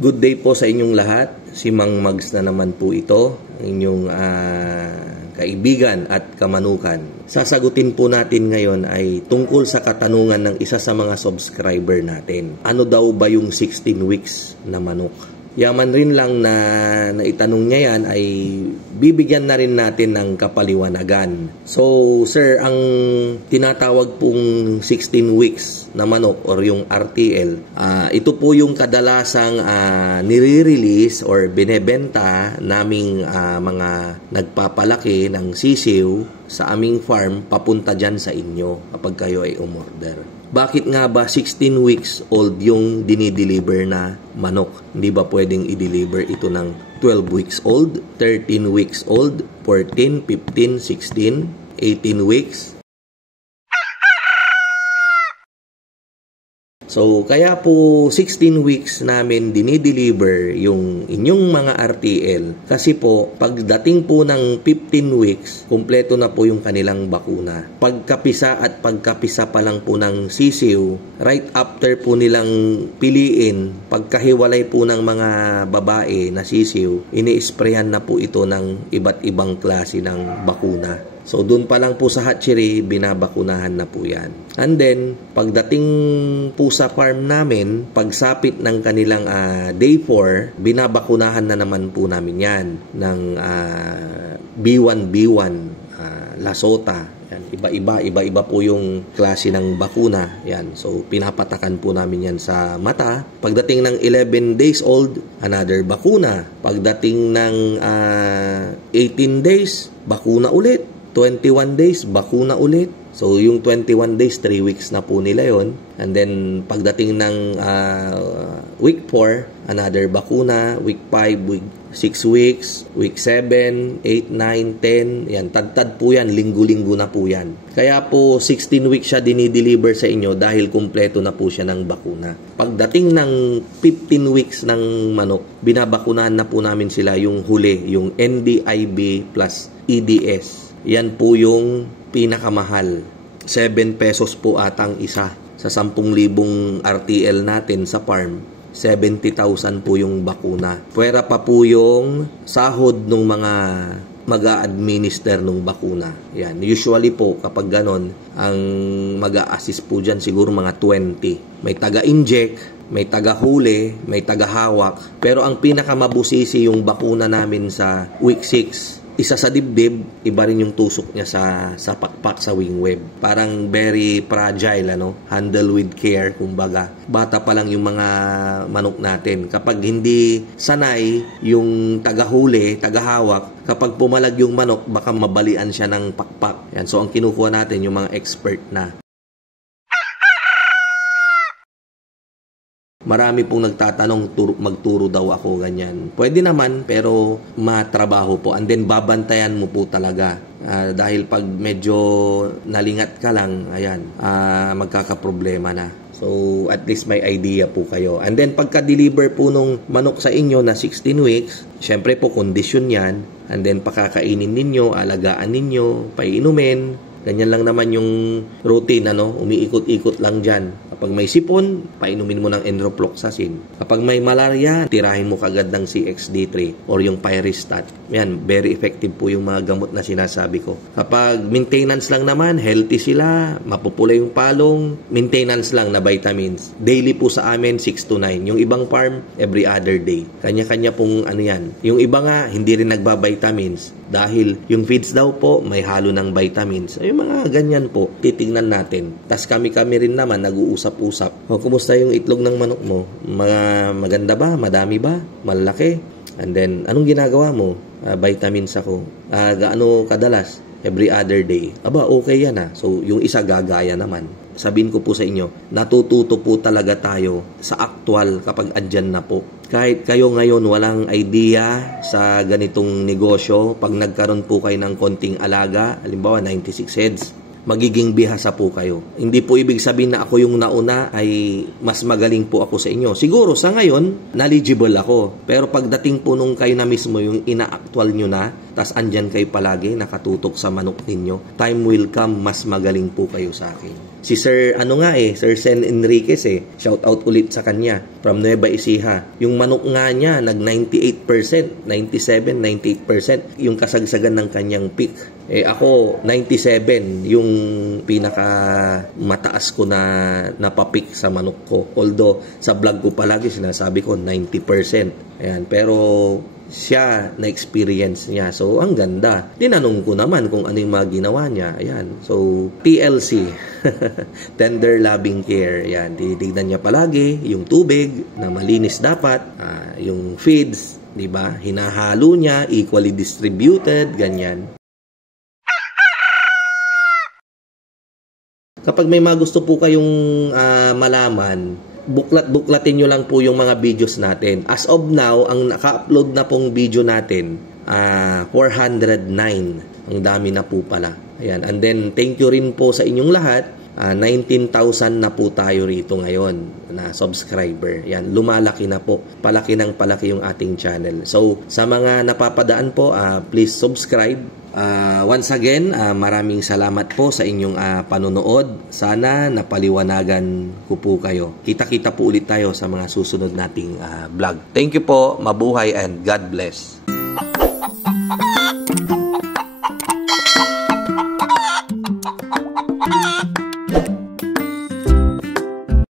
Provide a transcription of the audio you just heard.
Good day po sa inyong lahat. Si Mang Mags na naman po ito, ang inyong kaibigan at kamanukan. Sasagutin po natin ngayon ay tungkol sa katanungan ng isa sa mga subscriber natin. Ano daw ba yung 16 weeks na manok? Yaman rin lang na itanong niya yan ay bibigyan na rin natin ng kapaliwanagan. So, sir, ang tinatawag pong 16 weeks na manok or yung RTL, ito po yung kadalasang nire-release or binebenta naming mga nagpapalaki ng sisiw sa aming farm papunta dyan sa inyo kapag kayo ay umorder. Bakit nga ba 16 weeks old yung dinideliver na manok? Hindi ba pwedeng i-deliver ito ng 12 weeks old, 13 weeks old, 14, 15, 16, 18 weeks? So, kaya po 16 weeks namin dinideliver yung inyong mga RTL kasi po pagdating po ng 15 weeks, kumpleto na po yung kanilang bakuna. Pagkapisa at pagkapisa pa lang po ng sisiw, right after po nilang piliin, pagkahiwalay po ng mga babae na sisiw, ini-sprayan na po ito ng iba't ibang klase ng bakuna. So, doon pa lang po sa hatchery, binabakunahan na po yan. And then, pagdating po sa farm namin, pagsapit ng kanilang day 4, binabakunahan na naman po namin yan ng B1, Lasota. Yan. Iba-iba po yung klase ng bakuna. Yan. So, pinapatakan po namin yan sa mata. Pagdating ng 11 days old, another bakuna. Pagdating ng 18 days, bakuna ulit. 21 days, bakuna ulit. So, yung 21 days, 3 weeks na po nila yon. And then, pagdating ng week 4, another bakuna. Week 5, week 6 weeks. Week 7, 8, 9, 10. Yan, tad-tad po yan. Linggo-linggo na po yan. Kaya po, 16 weeks siya dinideliver sa inyo dahil kumpleto na po siya ng bakuna. Pagdating ng 15 weeks ng manok, binabakunahan na po namin sila yung huli, yung NDIB plus EDS. Yan po yung pinakamahal. 7 pesos po atang isa. Sa 10,000 RTL natin sa farm, 70,000 po yung bakuna. Pwera pa po yung sahod ng mga mag-a-administer ng bakuna. Yan. Usually po, kapag ganon, ang mag-a-assist po dyan siguro mga 20. May taga-inject, may taga-huli, may taga-hawak. Pero ang pinakamabusisi yung bakuna namin sa week 6. Isa sa dibdib, iba rin yung tusok niya sa pakpak, sa wing web. Parang very fragile, handle with care, kumbaga. Bata pa lang yung mga manok natin. Kapag hindi sanay yung tagahuli, tagahawak, kapag pumalag yung manok, baka mabalian siya ng pakpak. Yan. So, ang kinukuha natin yung mga expert na. Marami pong nagtatanong, magturo daw ako, ganyan. Pwede naman, pero matrabaho po. And then, babantayan mo po talaga. Dahil pag medyo nalingat ka lang, ayan, magkakaproblema na. So, at least may idea po kayo. And then, pagka-deliver po nung manok sa inyo na 16 weeks, syempre po, kondisyon yan. And then, pakakainin ninyo, alagaan ninyo, paiinumin. Ganyan lang naman yung routine, umiikot-ikot lang dyan. Kapag may sipon, painumin mo ng enrofloxacin. Kapag may malaria, tirahin mo kagad ng CXD3 or yung Pyristat. Yan, very effective po yung mga gamot na sinasabi ko. Kapag maintenance lang naman, healthy sila, mapupula yung palong, maintenance lang na vitamins. Daily po sa amin, 6 to 9. Yung ibang farm, every other day. Kanya-kanya pong yan. Yung iba nga, hindi rin nagba-vitamins. Dahil yung feeds daw po, may halo ng vitamins. Ay, mga ganyan po, titingnan natin. Tas kami rin naman, nag-uusap-usap. Kumusta yung itlog ng manok mo? Maganda ba? Madami ba? Malaki? And then, anong ginagawa mo? Vitamins ako. Gaano kadalas? Every other day. Aba, okay yan . So, yung isa gagaya naman. Sabihin ko po sa inyo, natututo po talaga tayo sa actual kapag andyan na po. Kahit kayo ngayon walang idea sa ganitong negosyo, pag nagkaroon po kayo ng konting alaga, halimbawa 96 heads, magiging bihasa po kayo. Hindi po ibig sabihin na ako yung nauna ay mas magaling po ako sa inyo. Siguro sa ngayon, knowledgeable ako. Pero pagdating po nung kayo na mismo yung ina-actual nyo na, tas andyan kayo palagi nakatutok sa manok ninyo, time will come, mas magaling po kayo sa akin. Si Sir, Sir Sen Enriquez shout out ulit sa kanya, from Nueva Ecija. Yung manok nga niya, nag 98%, 97, 98%, yung kasagsagan ng kanyang peak. Ako, 97, yung pinaka mataas ko na napapik sa manok ko. Although, sa vlog ko palagi sinasabi ko 90%. Ayan, pero siya na-experience niya. So, ang ganda. Tinanong ko naman kung ano yung mga ginawa niya. Ayan. So, TLC. Tender Loving Care. Ayan. Titignan niya palagi yung tubig na malinis dapat. Yung feeds, di ba? Hinahalo niya, equally distributed, ganyan. Kapag may mga gusto po kayong malaman, buklat-buklatin nyo lang po yung mga videos natin. As of now, ang naka-upload na pong video natin, 409. Ang dami na po pala. Ayan. And then, thank you rin po sa inyong lahat. 19,000 na po tayo rito ngayon na subscriber. Yan, lumalaki na po. Palaki ng palaki yung ating channel. So, sa mga napapadaan po, please subscribe. Once again, maraming salamat po sa inyong panonood. Sana napaliwanagan ko po kayo. Kita-kita po ulit tayo sa mga susunod nating vlog. Thank you po, mabuhay and God bless.